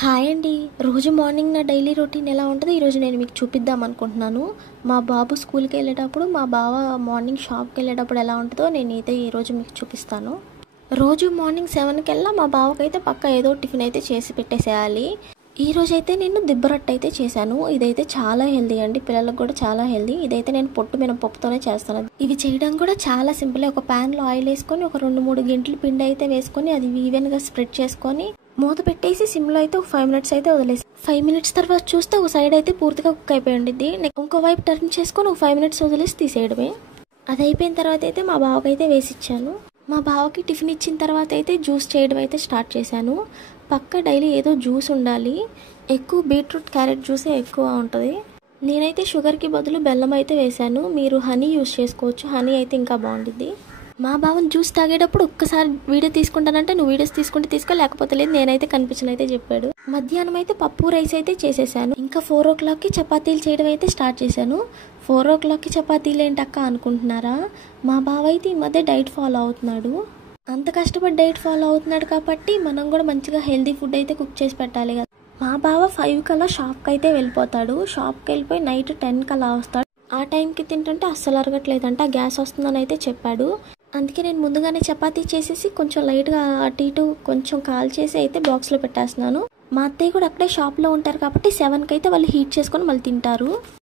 Hi అండి. రోజు morning నా డైలీ రొటీన్ ఎలా ఉంటుందో ఈరోజు నేను మీకు చూపిద్దాం అనుకుంటున్నాను. మా బాబు స్కూల్కి వెళ్ళేటప్పుడు, మా బావ మార్నింగ్ షాప్కి వెళ్ళేటప్పుడు ఎలా ఉంటుందో నేనైతే ఈరోజు మీకు చూపిస్తాను. రోజు మార్నింగ్ 7 మా బావకైతే పక్క ఏదో టిఫిన్ అయితే చేసి పెట్టేసేయాలి. ఈరోజైతే నేను దిబ్బరొట్టె అయితే చేశాను. ఇదైతే చాలా హెల్దీ అండి, పిల్లలకు కూడా చాలా హెల్దీ. ఇదైతే నేను పొట్టు మినపప్పుతోనే చేస్తాను. ఇవి చేయడం కూడా చాలా సింపుల్. ఒక ప్యాన్లో ఆయిల్ వేసుకొని ఒక 2-3 గంటలు పిండి అయితే వేసుకొని అది ఈవెన్గా స్ప్రెడ్ చేసుకొని మూత పెట్టేసి సిమ్లో అయితే ఒక 5 మినిట్స్ అయితే వదిలేసి 5 మినిట్స్ తర్వాత చూస్తే ఒక సైడ్ అయితే పూర్తిగా కుక్ అయిపోయి ఉండిద్ది. ఇంకో వైపు టర్న్ చేసుకొని ఒక 5 మినిట్స్ వదిలేసి తీసేయడమే. అది అయిపోయిన తర్వాత అయితే మా బావకి అయితే వేసి ఇచ్చాను. మా బావకి టిఫిన్ ఇచ్చిన తర్వాత అయితే జ్యూస్ చేయడం అయితే స్టార్ట్ చేశాను. పక్క డైలీ ఏదో జ్యూస్ ఉండాలి. ఎక్కువ బీట్రూట్ క్యారెట్ జ్యూసే ఎక్కువ ఉంటుంది. నేనైతే షుగర్కి బదులు బెల్లం అయితే వేశాను. మీరు హనీ యూస్ చేసుకోవచ్చు. హనీ అయితే ఇంకా బాగుంటుంది. మా బావని జ్యూస్ తాగేటప్పుడు ఒక్కసారి వీడియో తీసుకుంటానంటే నువ్వు వీడియోస్ తీసుకుంటే తీసుకో, లేకపోతే లేదు, నేనైతే కనిపించను అయితే చెప్పాడు. మధ్యాహ్నం అయితే పప్పు రైస్ అయితే చేసేసాను. ఇంకా 4 o'clockకి చపాతీలు చేయడం అయితే స్టార్ట్ చేశాను. 4 o'clockకి చపాతీలు ఏంటక్క అనుకుంటున్నారా? మా బావ అయితే ఈ మధ్య డైట్ ఫాలో అవుతున్నాడు. అంత కష్టపడి డైట్ ఫాలో అవుతున్నాడు కాబట్టి మనం కూడా మంచిగా హెల్దీ ఫుడ్ అయితే కుక్ చేసి పెట్టాలి కదా. మా బావ 5 కల్లా షాప్కి అయితే వెళ్ళిపోతాడు. షాప్కి వెళ్ళిపోయి నైట్ 10 కల్లా వస్తాడు. ఆ టైంకి తింటుంటే అస్సలు అరగట్లేదంట, గ్యాస్ వస్తుందని అయితే చెప్పాడు. అందుకే నేను ముందుగానే చపాతీ చేసేసి కొంచెం లైట్గా అటు ఇటు కొంచెం కాల్ చేసి అయితే బాక్స్లో పెట్టేస్తున్నాను. మా అత్తయ్య కూడా అక్కడే షాప్లో ఉంటారు కాబట్టి 7కి అయితే వాళ్ళు హీట్ చేసుకొని మళ్ళీ తింటారు.